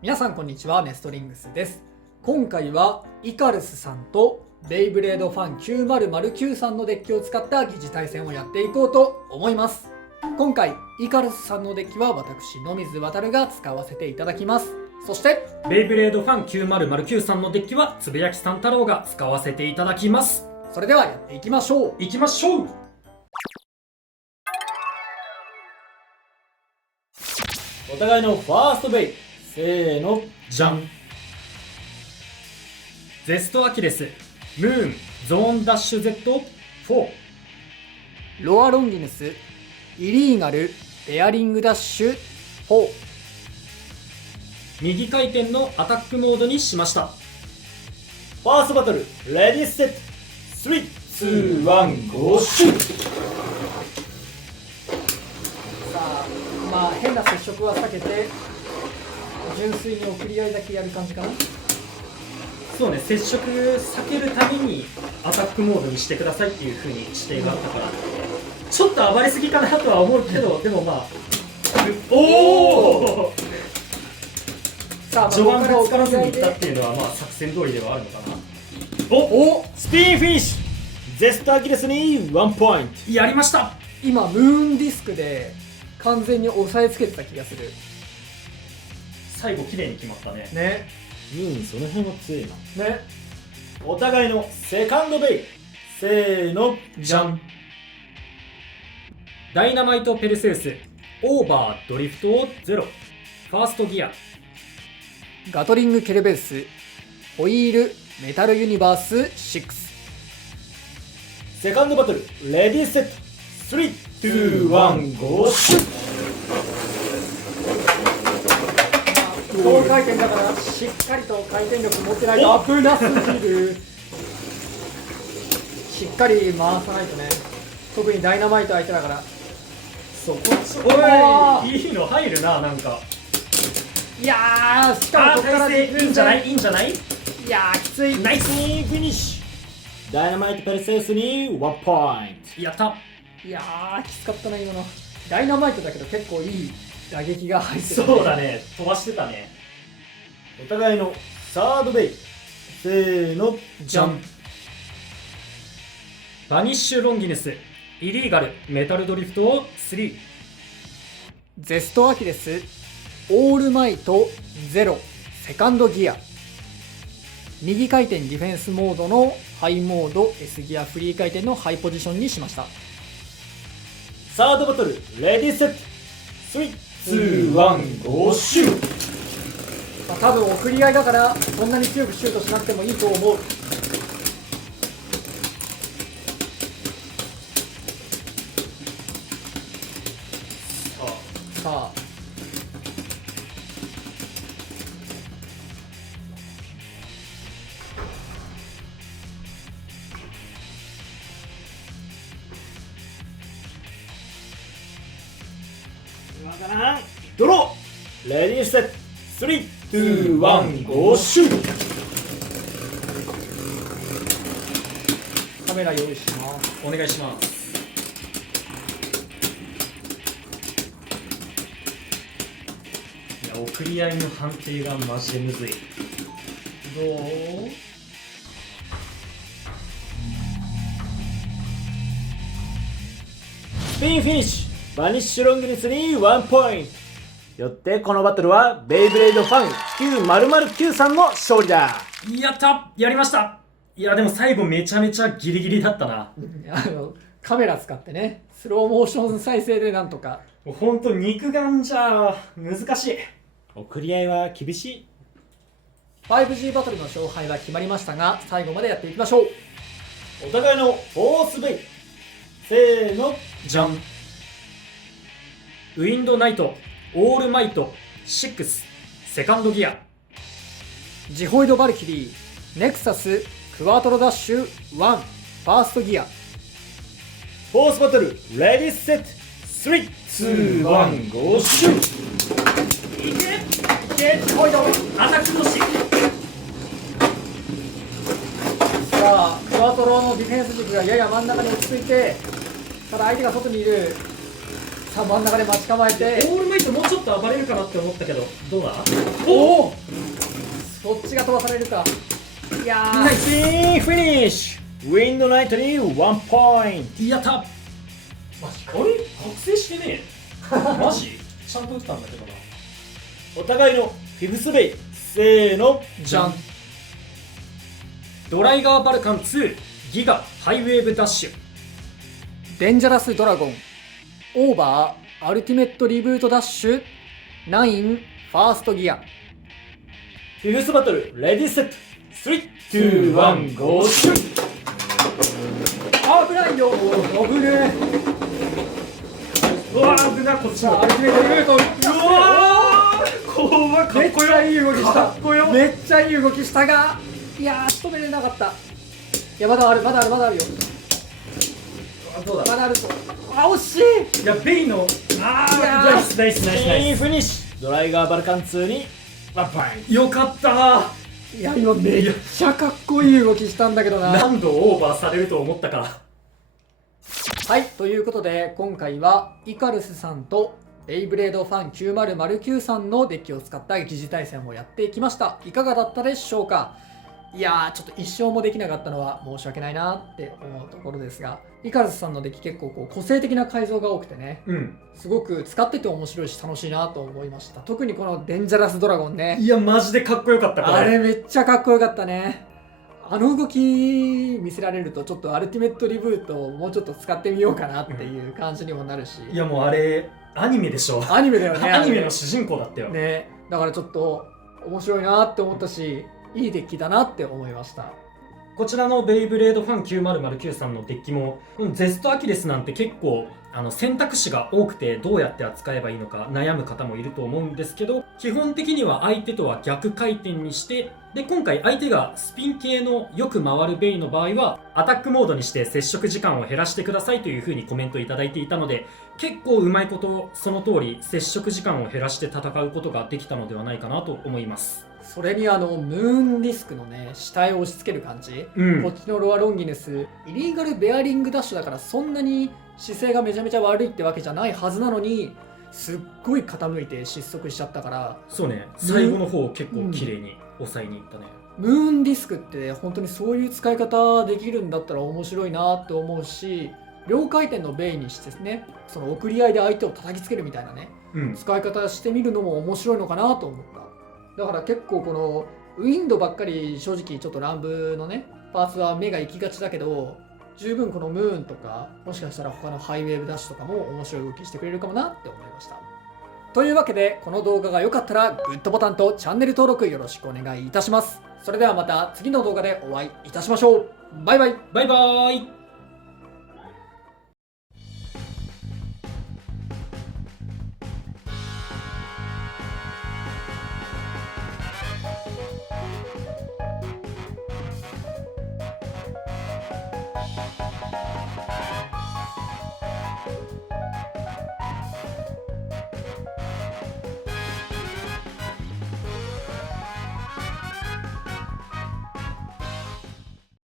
皆さんこんにちは、ネストリングスです。今回はイカルスさんとベイブレードファン9009さんのデッキを使った疑似対戦をやっていこうと思います。今回イカルスさんのデッキは私野水航が使わせていただきます。そしてベイブレードファン9009さんのデッキはつぶやきさん太郎が使わせていただきます。それではやっていきましょう。いきましょう。お互いのファーストベイ、せーの、じゃん。ゼストアキレスムーンゾーンダッシュ Z4。 ロアロンギヌスイリーガルベアリングダッシュ4。右回転のアタックモードにしました。ファーストバトル、レディーセット、3、2、1、ゴーシュー。さあ、まあ変な接触は避けて純粋に送り合いだけやる感じかな。そうね、接触避けるためにアタックモードにしてくださいっていう風に指定があったから、ちょっと暴れすぎかなとは思うけど、でもまあおおさあ、序盤でここ疲らずにいでったっていうのはまあ作戦通りではあるのかな。おスピンフィニッシュ、ゼストアキレスに1ポイント。やりました。今ムーンディスクで完全に押さえつけてた気がする最後綺麗に決まったね。ね。その辺は強いな。ね、お互いのセカンドベイ、せーの、じゃん。ダイナマイトペルセウスオーバードリフト0ファーストギア。ガトリングケルベウスホイールメタルユニバース6。セカンドバトル、レディーセット、3、2、1、ゴーシュー。高回転だからしっかりと回転力持ってないと危なすぎる。しっかり回さないとね、特にダイナマイト相手だから。そこおいいの入るな。なんかいやー、しかもここから体勢いいんじゃない？いいんじゃない？いやーきつい。ナイス。スピンフィニッシュ、ダイナマイトペルセウスに1ポインやった。いやーきつかったな今の。ダイナマイトだけど結構いい打撃が入ってる、そうだね、飛ばしてたね。ト。お互いのサードベイ、せーの、じゃん。バニッシュロンギヌスイリーガルメタルドリフト3。ゼストアキレスオールマイト0セカンドギア。右回転ディフェンスモードのハイモード S ギアフリー回転のハイポジションにしました。サードバトル、レディーセット、3、2、1、ゴーシュー。まあ、多分送り合いだからそんなに強くシュートしなくてもいいと思う。さあドロー、レディーセット、3、2、1、ゴーシュー。カメラ用意します。お願いします。いや、送り合いの判定がマジでむずい。どう？スピンフィニッシュ、バニッシュロングニスに1ポイント。よってこのバトルはベイブレードファン9009さんの勝利だ。やった、やりました。いやでも最後めちゃめちゃギリギリだったな。カメラ使ってね、スローモーション再生でなんとか。もうほんと肉眼じゃ難しい。送り合いは厳しい。 5G バトルの勝敗は決まりましたが、最後までやっていきましょう。お互いのフォースベイ、せーの、じゃん。ウィンドナイトオールマイト6セカンドギア。ジホイドバルキリーネクサスクワトロダッシュ1ファーストギア。フォースバトル、レディーセット、3、2、1、ゴーシュー。いけいけ、ジホイド。アタック同士。さあ、クワトロのディフェンス軸がやや真ん中に落ち着いて、ただ相手が外にいる。さあ真ん中で待ち構えて、オールマイトもうちょっと暴れるかなって思ったけど、どうだ？おお、どっちが飛ばされるか。いやナイスフィニッシュ。ウィンドナイトに1ポイント。やったマジあれ覚醒してねえマジちゃんと打ったんだけどな。お互いのフィフスベイ、せーの、じゃん。ドライガーバルカン2ギガハイウェーブダッシュ。デンジャラスドラゴンオーバーアルティメットリブートダッシュ9ファーストギア。フィフスバトル、レディーセット、3、2、1、ゴーシュッ。危ないよ。危ねうわー危なこっちえ。もアルティメットリブート。うわー怖っかっこよめっちゃいい動きした。かっこよめっちゃいい動きしたが、いやー仕留めれなかった。いやまだあるまだあるまだあるよ。どうだまだあるぞ。あ惜しい。いやベイのいやーナイスナイスナイスナイフィニッシュ。ドライガーバルカン2に1ポインスよかったー。いや今めっちゃかっこいい動きしたんだけどな。何度オーバーされると思ったか。はいということで今回はイカルスさんとベイブレードファン9009さんのデッキを使った疑似対戦をやっていきました。いかがだったでしょうか。いやーちょっと一勝もできなかったのは申し訳ないなって思うところですが、イカルスさんのデッキ結構こう個性的な改造が多くてね、うんすごく使ってて面白いし楽しいなと思いました。特にこのデンジャラスドラゴンね、いやマジでかっこよかったこれ。あれめっちゃかっこよかったね。あの動き見せられるとちょっとアルティメットリブートをもうちょっと使ってみようかなっていう感じにもなるし、いやもうあれアニメでしょ。アニメだよね。アニメの主人公だったよ。ね、だからちょっと面白いなって思ったし、いいデッキだなって思いました。こちらのベイブレードファン9009さんのデッキもゼストアキレスなんて結構選択肢が多くてどうやって扱えばいいのか悩む方もいると思うんですけど、基本的には相手とは逆回転にして、で今回相手がスピン系のよく回るベイの場合はアタックモードにして接触時間を減らしてくださいという風にコメントいただいていたので、結構うまいことその通り接触時間を減らして戦うことができたのではないかなと思います。それにムーンディスクのね下へ押し付ける感じ、うんこっちのロアロンギヌスイリーガルベアリングダッシュだからそんなに姿勢がめちゃめちゃ悪いってわけじゃないはずなのに、すっごい傾いて失速しちゃったから、そうね、最後の方結構綺麗に抑えにいったね。ムーンディスクって本当にそういう使い方できるんだったら面白いなって思うし、両回転のベイにしてね、その送り合いで相手を叩きつけるみたいなねうん使い方してみるのも面白いのかなと思った。だから結構このウィンドばっかり正直ちょっと乱舞のねパーツは目が行きがちだけど、十分このムーンとかもしかしたら他のハイウェーブダッシュとかも面白い動きしてくれるかもなって思いました。というわけでこの動画が良かったらグッドボタンとチャンネル登録よろしくお願いいたします。それではまた次の動画でお会いいたしましょう。バイバイ。バイバーイ。